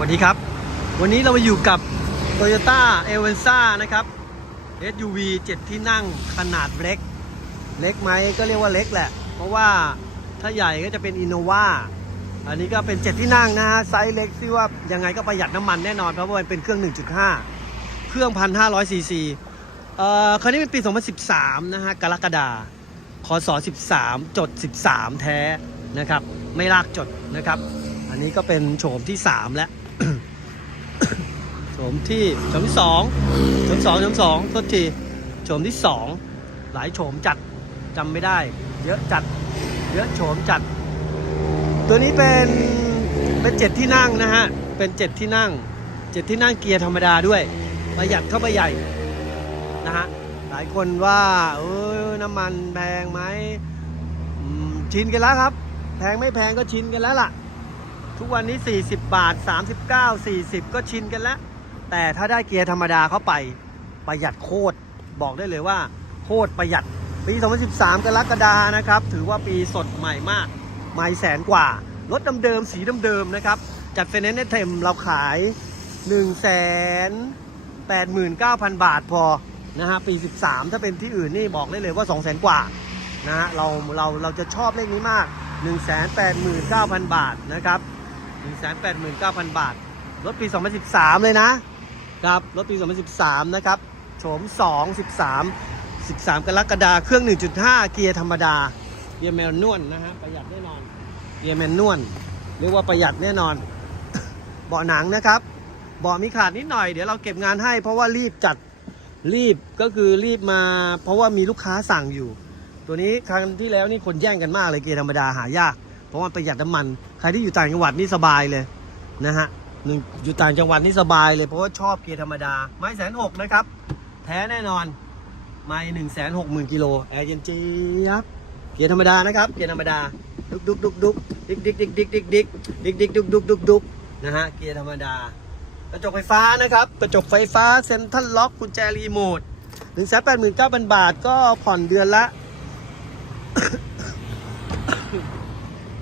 วัสดีครับ วันนี้เรามาอยู่กับ Toyota e v a n z a นะครับ SUV 7 ที่นั่งขนาดเล็ก เล็กไหมก็เรียกว่าเล็กแหละ เพราะว่าถ้าใหญ่ก็จะเป็น Innova อันนี้ก็เป็น 7 ที่นั่งนะฮะไซส์เล็กที่ว่ายังไงก็ประหยัดน้ำมันแน่นอนเพราะว่ามันเป็นเครื่อง 1.5 เครื่อง 1,500ซีซีเอ่อคันนี้เป็นปี 2013 นะฮะกรกฎาคศ13 จด 13 แท้นะครับ ไม่ลากจดนะครับ อันนี้ก็เป็นโฉมที่ 3 แล้ว โฉมที่โฉมที่สองโฉมสองโฉมสองโทษทีโฉมที่สองหลายโฉมจัดจำไม่ได้ เยอะจัด เยอะโฉมจัด ตัวนี้เป็นเป็นเจ็ดที่นั่งนะฮะ เป็นเจ็ดที่นั่งเจ็ดที่นั่งเกียร์ธรรมดาด้วย ประหยัดเข้าไปใหญ่นะฮะหลายคนว่าเออน้ำมันแพงไหมอืมชินกันแล้วครับ แพงไม่แพงก็ชินกันแล้วล่ะ ทุกวันนี้ 40 บาท 39 40 ก็ชินกันแล้ว แต่ถ้าได้เกียร์ธรรมดาเข้าไปประหยัดโคตร บอกได้เลยว่าโคตรประหยัด ปี 2013 กรกฎานะครับ ถือว่าปีสดใหม่มาก ใหม่แสนกว่า รถเดิมๆ สีเดิมๆ นะครับ จัดไฟแนนซ์ในเทมเราขาย 1 8 9 0 0 0 บาทพอ นะฮะ ปี 13 ถ้าเป็นที่อื่นนี่บอกได้เลยว่า 2 0 0 0 0 0กว่านะฮะเราเราเราจะชอบเลขนี้มาก 189,000 บาทนะครับ 189,000 บาท รถปี 2013 เลยนะ ครับ รถปี 2013 นะครับ โฉม 2 13 13 กรกฎาคมเครื่อง 1.5 เกียร์ธรรมดา เกียร์แมนนวลนะฮะ ประหยัดแน่นอน เกียร์แมนนวล เรียกว่าประหยัดแน่นอน เบาะหนังนะครับ เบาะมีขาดนิดหน่อย เดี๋ยวเราเก็บงานให้ เพราะว่ารีบจัด รีบ ก็คือรีบมา เพราะว่ามีลูกค้าสั่งอยู่ ตัวนี้ครั้งที่แล้วนี่คนแย่งกันมากเลยเกียร์ธรรมดาหายาก เพราะว่าประหยัดน้ำมัน ใครที่อยู่ต่างจังหวัดนี่สบายเลยนะฮะหนึ่งอยู่ต่างจังหวัดนี่สบายเลยเพราะว่าชอบเกียร์ธรรมดา ไม้แสนหกนะครับ แท้แน่นอน ไม่หนึ่งแสนหกหมื่นกิโลแอร์เย็นเจี๊ยบเกียร์ธรรมดานะครับเกียร์ธรรมดาดุกดุกดุกดุกดิกดิกดิกดิกดิกดิกดิกดิกดุกดุกดุกดุกนะฮะเกียร์ธรรมดากระจกไฟฟ้านะครับกระจกไฟฟ้าเซ็นทรัลล็อกกุญแจรีโมทหนึ่งแสนแปดหมื่นเก้าพันบาทก็ผ่อนเดือนละ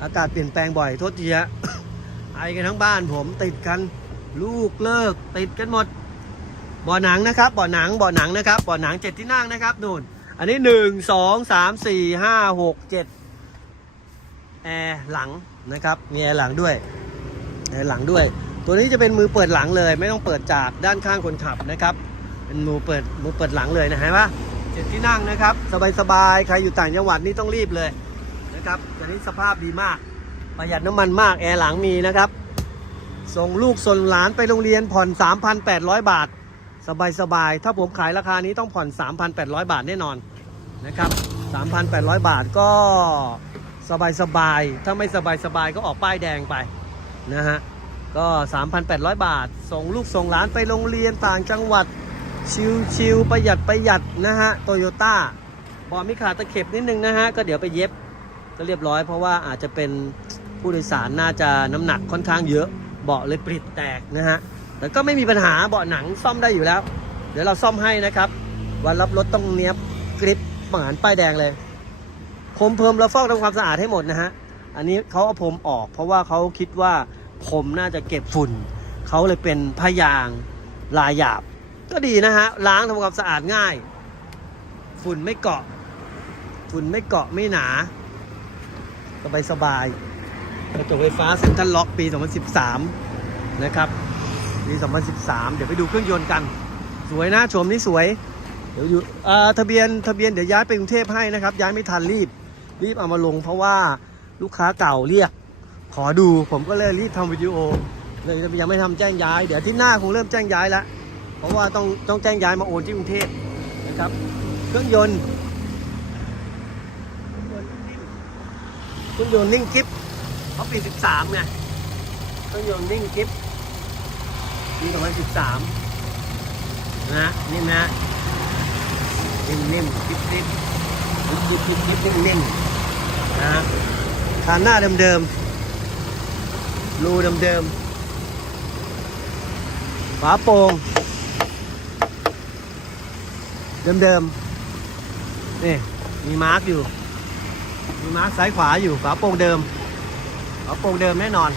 อากาศเปลี่ยนแปลงบ่อยโทษทีฮะไอกันทั้งบ้านผมติดกันลูกเลิกติดกันหมด บ่อหนังนะครับ บ่อหนังบ่อหนังนะครับ บ่อหนังเจ็ดที่นั่งนะครับนู่น อันนี้หนึ่งสองสามสี่ห้าหกเจ็ดแอร์หลังนะครับมีแอร์หลังด้วยแอร์หลังด้วย ตัวนี้จะเป็นมือเปิดหลังเลย ไม่ต้องเปิดจากด้านข้างคนขับนะครับ เป็นมือเปิดมือเปิดหลังเลยนะเห็นปะเจ็ดที่นั่งนะครับ สบายๆใครอยู่ต่างจังหวัดนี่ต้องรีบเลย ครับตัวนี้สภาพดีมาก ประหยัดน้ำมันมาก แอร์หลังมีนะครับ ส่งลูกส่งหลานไปโรงเรียนผ่อน 3,800 บาท สบายๆ ถ้าผมขายราคานี้ต้องผ่อน 3,800 บาทแน่นอนนะครับ 3,800 บาทก็สบายๆ ถ้าไม่สบายๆ ก็ออกป้ายแดงไปนะฮะ ก็ 3,800 บาท ส่งลูกส่งหลานไปโรงเรียนต่างจังหวัดชิวๆประหยัดประหยัดนะฮะโตโยต้าบอมีขาดตะเข็บนิดนึงนะฮะ ก็เดี๋ยวไปเย็บ ก็เรียบร้อยเพราะว่าอาจจะเป็นผู้โดยสารน่าจะน้ำหนักค่อนข้างเยอะเบาะเลยปริดแตกนะฮะแต่ก็ไม่มีปัญหาเบาะหนังซ่อมได้อยู่แล้ว เดี๋ยวเราซ่อมให้นะครับ วันรับรถต้องเนี้ยบกริปหมานป้ายแดงเลยพรมเพิ่มแล้วฟอกทำความสะอาดให้หมดนะฮะอันนี้เขาเอาผมออก เพราะว่าเขาคิดว่าผมน่าจะเก็บฝุ่นเขาเลยเป็นพยางลายหยาบ ก็ดีนะฮะล้างทำความสะอาดง่าย ฝุ่นไม่เกาะ ฝุ่นไม่เกาะไม่หนา สบายสบายกระจกไฟฟ้าเซ็นทรัลล็อกปี 2013 นะครับปี 2013 เดี๋ยวไปดูเครื่องยนต์กัน สวยนะชมนี่สวย เดี๋ยวอยู่อ่าทะเบียนทะเบียนเดี๋ยวย้ายไปกรุงเทพให้นะครับ ย้ายไม่ทันรีบ รีบเอามาลงเพราะว่าลูกค้าเก่าเรียก ขอดูผมก็เลยรีบทำวิดีโอ เลยยังไม่ทำแจ้งย้าย เดี๋ยวที่หน้าคงเริ่มแจ้งย้ายแล้ว เพราะว่าต้องต้องแจ้งย้ายมาโอนที่กรุงเทพนะครับ เครื่องยนต์ เครื่องยนต์นิ่งกิฟเขาปี13ไงเครื่องยนต์นิ่งกิฟปี2013นะนิ่มนะนิ่มนิ่มกิฟกิฟกิฟกิฟกิฟนิ่มนิ่มนะฮะคานหน้าเดิมๆรูเดิมๆฝาโปร่งเดิมๆนี่มีมาร์กอยู่ มาร์คซ้ายขวาอยู่ฝาโปร่งเดิมฝาโปร่งเดิมแน่นอน